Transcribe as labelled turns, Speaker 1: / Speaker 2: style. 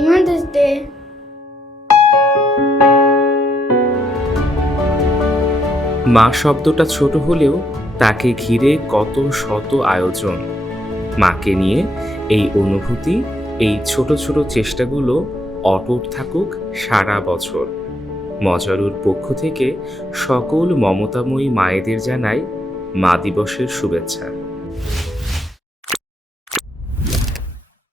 Speaker 1: করতে
Speaker 2: মা শব্দটা ছোট হলেও তাকে ঘিরে কত শত আয়োজন। মাকে নিয়ে এই অনুভূতি, এই ছোট ছোট চেষ্টাগুলো অটুট থাকুক সারা বছর। মজারুর পক্ষ থেকে সকল মমতাময়ী মায়েদের জানাই মা দিবসের শুভেচ্ছা।